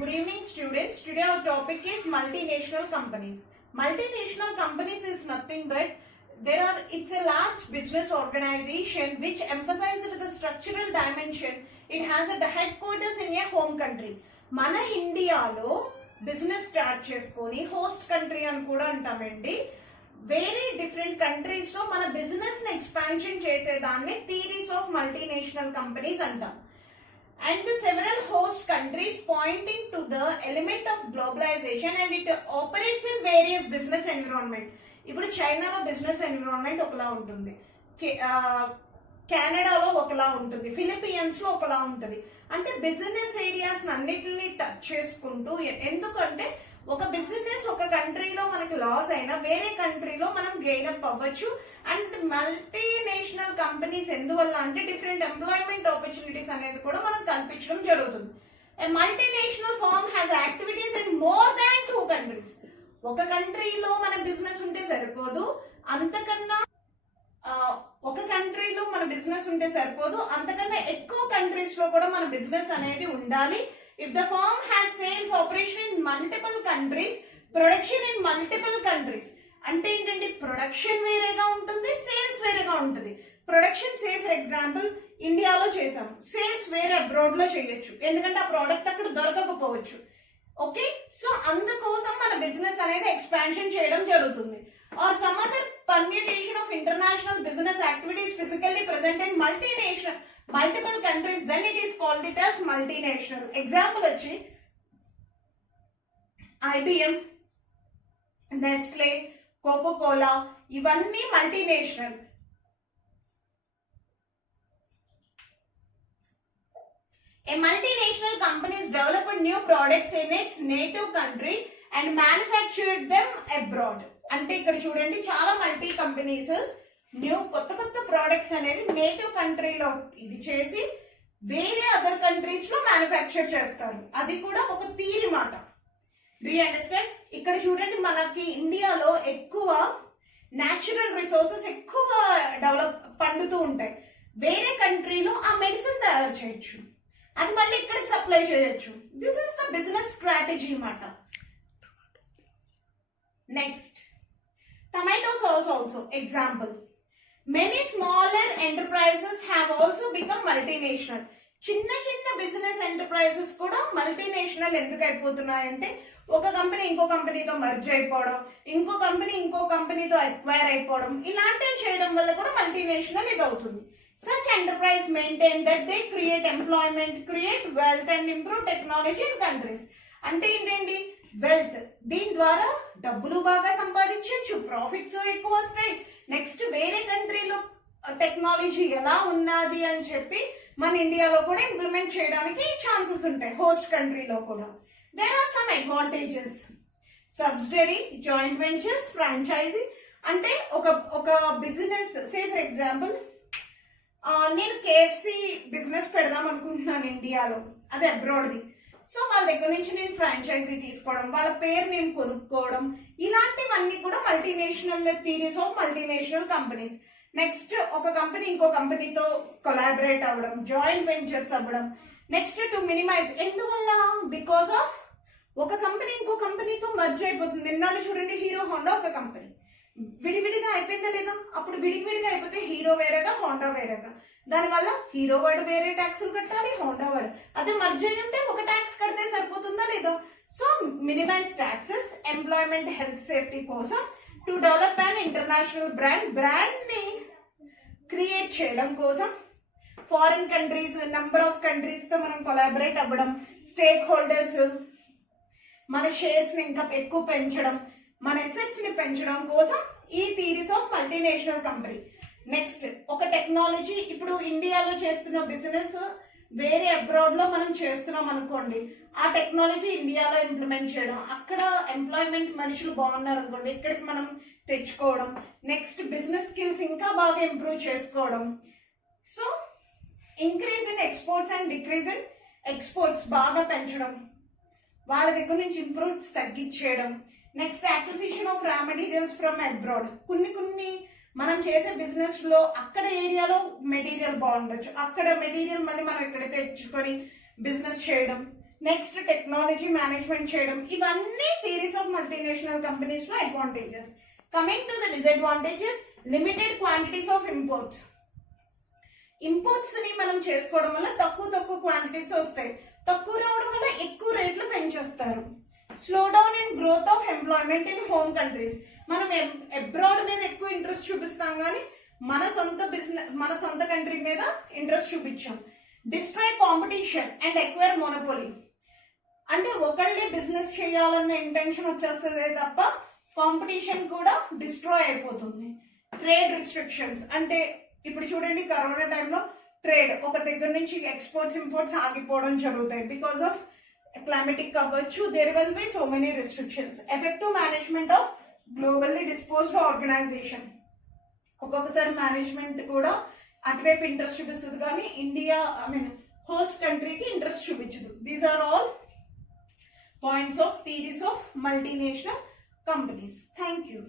Good evening students. Today our topic is multinational companies. Multinational companies is nothing but it's a large business organization which emphasizes the structural dimension. It has a headquarters in a home country. Mana India lo business start cheskoni host country అని కూడా అంటామండి. వేరే different countries లో మన business ని expansion చేసేదాన్ని theories of multinational companies అంటాం. And the several host countries pointing to the element of globalization and it operates in various business environment. ఇప్పుడు చైనాలో బిజినెస్ ఎన్విరాన్మెంట్ ఒకలా ఉంటుంది, కెనడాలో ఒకలా ఉంటుంది, ఫిలిపియన్స్ లో ఒకలా ఉంటుంది. అంటే బిజినెస్ ఏరియాస్ అన్నిటిని టచ్ చేసుకుంటూ, ఎందుకంటే ఒక బిజినెస్ ఒక కంట్రీలో మనకి లాస్ అయినా వేరే కంట్రీలో మనం గెయిన్ అప్ అవ్వచ్చు. అండ్ మల్టీనేషనల్ కంపెనీస్ ఎందువల్ల అంటే డిఫరెంట్ ఎంప్లాయ్మెంట్ ఆపర్చునిటీస్ అనేది కూడా మనం కల్పించడం జరుగుతుంది. Multinational firm has activities in more than 2 countries. ఒక కంట్రీలో మన బిజినెస్ ఉంటే సరిపోదు, అంతకన్నా ఒక కంట్రీలో మన బిజినెస్ ఉంటే సరిపోదు, అంతకన్నా ఎక్కువ కంట్రీస్ లో కూడా మన బిజినెస్ అనేది ఉండాలి. If the firm has sales operation in multiple countries, production in multiple countries. అంటే ఏంటంటే ప్రొడక్షన్ వేరేగా ఉంటుంది, సేల్స్ వేరేగా ఉంటుంది. ప్రొడక్షన్ సే ఫర్ ఎగ్జాంపుల్ ఇండియాలో చేసాము, సేల్స్ వేరే అబ్రాడ్ లో చేయొచ్చు, ఎందుకంటే ఆ ప్రోడక్ట్ అక్కడ దొరకకపోవచ్చు. ఓకే, సో అందుకోసం మన బిజినెస్ అనేది ఎక్స్పాన్షన్ చేయడం జరుగుతుంది. Or some other permutation of international business activities physically present in multiple countries, then it is called it as multinational. Example వచ్చి IBM, Nestle, Coca-Cola, ఇవన్నీ multinational. A multinational company has developed new products in its native country and manufactured them abroad. అంటే ఇక్కడ చూడండి, చాలా multi companies కొత్త products అనేవి native కంట్రీలో ఇది చేసి వేరే అదర్ కంట్రీస్ లో మ్యానుఫ్యాక్చర్ చేస్తారు. అది కూడా ఒక థియరీ మాట. Do you understand? ఇక్కడ చూడండి, మనకి ఇండియాలో ఎక్కువ న్యాచురల్ రిసోర్సెస్ ఎక్కువ పండుతూ ఉంటాయి. వేరే కంట్రీలో ఆ మెడిసిన్ తయారు చేయొచ్చు, అది మళ్ళీ ఇక్కడికి సప్లై చేయొచ్చు. This is the business strategy మాట. Next, tomato sauce also example. Many smaller enterprises have also become multinational. చిన్న బిజినెస్ ఎంటర్ప్రైజెస్ కూడా మల్టీనేషనల్ ఎందుకు అయిపోతున్నాయంటే, ఒక కంపెనీ ఇంకో కంపెనీతో మర్జ్ అయిపోవడం, ఇంకో కంపెనీతో అక్వైర్ అయిపోవడం, ఇలాంటివి చేయడం వల్ల కూడా మల్టీనేషనల్ ఇది అవుతుంది. Such enterprise maintain that they create employment, create wealth and improve technology in countries. అంటే ఏంటండి, వెల్త్, దీని ద్వారా డబ్బులు బాగా సంపాదించవచ్చు, ప్రాఫిట్స్ ఎక్కువ వస్తాయి. నెక్స్ట్, వేరే కంట్రీలో టెక్నాలజీ ఎలా ఉన్నది అని చెప్పి మన ఇండియాలో కూడా ఇంప్లిమెంట్ చేయడానికి ఛాన్సెస్ ఉంటాయి, హోస్ట్ కంట్రీలో కూడా. There are some advantages. Subsidiary, joint ventures, franchisee. అంటే ఒక బిజినెస్ సే ఫర్ ఎగ్జాంపుల్ నేను కేఎఫ్సి బిజినెస్ పెడదాం అనుకుంటున్నాను ఇండియాలో, అది అబ్రాడ్ది. సో వాళ్ళ దగ్గర నుంచి నేను ఫ్రాంచైజీ తీసుకోవడం, వాళ్ళ పేరు నేను కొనుక్కోవడం, ఇలాంటివన్నీ కూడా multinational theories of multinational companies. Next, ఒక కంపెనీ ఇంకో కంపెనీతో కొలాబరేట్ అవ్వడం, జాయింట్ వెంచర్స్ అవ్వడం. Next, to minimize. ఎందువల్ల? బికాస్ ఆఫ్ ఒక కంపెనీ ఇంకో కంపెనీతో మర్జ్ అయిపోతుంది. నిన్నాళ్ళు చూడండి, హీరో హోండా ఒక కంపెనీ విడివిడిగా అయిపోయిందా లేదా? అప్పుడు విడివిడిగా అయిపోతే హీరో వేరేగా, హోండా వేరేగా. దానివల్ల హీరో వాడు వేరే ట్యాక్సులు కట్టాలి, హోండా వాడు. అదే మర్జ్ అయి ఉంటే ఒక ట్యాక్స్ కడితే సరిపోతుందా లేదా? So minimize taxes, employment, health, safety కోసం, to develop and international brand ని క్రియేట్ చేయడం కోసం, foreign countries, number of countries తో మనం కొలాబరేట్ అవ్వడం, స్టేక్ హోల్డర్స్ మన షేర్స్ ని ఇంకా ఎక్కువ పెంచడం, మన ఎసెట్స్ ని పెంచడం కోసం ఈ theories of multinational company. Next, ఒక టెక్నాలజీ, ఇప్పుడు ఇండియాలో చేస్తున్న బిజినెస్ వేరే అబ్రాడ్ లో మనం చేస్తున్నాం అనుకోండి, ఆ టెక్నాలజీ ఇండియాలో ఇంప్లిమెంట్ చేయడం, అక్కడ ఎంప్లాయ్మెంట్ మనుషులు బాగున్నారు అనుకోండి, ఇక్కడికి మనం తెచ్చుకోవడం. నెక్స్ట్, బిజినెస్ స్కిల్స్ ఇంకా బాగా ఇంప్రూవ్ చేసుకోవడం. So increase in exports and decrease in exports బాగా పెంచడం, వాళ్ళ దగ్గర నుంచి ఇంప్రూవ్స్ తగ్గించేయడం. Next, acquisition of raw materials from abroad. కొన్ని మనం చేసే బిజినెస్ లో అక్కడ ఏరియాలో మెటీరియల్ బాగుండొచ్చు, అక్కడ మెటీరియల్ మళ్ళీ మనం ఇక్కడ తెచ్చుకొని బిజినెస్ చేయడం. నెక్స్ట్ టెక్నాలజీ మేనేజ్మెంట్ చేయడం, ఇవన్నీ థియరీస్ ఆఫ్ మల్టీనేషనల్ కంపెనీస్ లో advantages. Coming to the disadvantages, limited quantities of imports. Imports ని మనం చేసుకోవడం వల్ల తక్కువ క్వాంటిటీస్ వస్తాయి, తక్కువ రావడం వల్ల ఎక్కువ రేట్లు పెంచేస్తారు. Slow down in growth of employment in home countries. మనం అబ్రాడ్ మీద ఎక్కువ ఇంట్రెస్ట్ చూపిస్తాం కానీ మన సొంత కంట్రీ మీద ఇంట్రెస్ట్ చూపించాం. Destroy competition and acquire monopoly. అంటే ఒకళ్ళే బిజినెస్ చేయాలన్న ఇంటెన్షన్ వచ్చేస్తుంది తప్ప కాంపిటీషన్ కూడా డిస్ట్రాయ్ అయిపోతుంది. ట్రేడ్ రిస్ట్రిక్షన్స్, అంటే ఇప్పుడు చూడండి కరోనా టైంలో ట్రేడ్ ఒక దగ్గర నుంచి ఎక్స్పోర్ట్స్ ఇంపోర్ట్స్ ఆగిపోవడం జరుగుతాయి బికాస్ ఆఫ్ క్లైమేటిక్ అవ్వచ్చు. There will be so many restrictions. Effective management of globally disposed organization. ఒక్కొక్కసారి మేనేజ్మెంట్ కూడా అటువైపు ఇంట్రెస్ట్ చూపిస్తుంది కానీ ఇండియా హోస్ట్ కంట్రీకి ఇంట్రెస్ట్ చూపించదు. These are all points of theories of multinational companies. Thank you.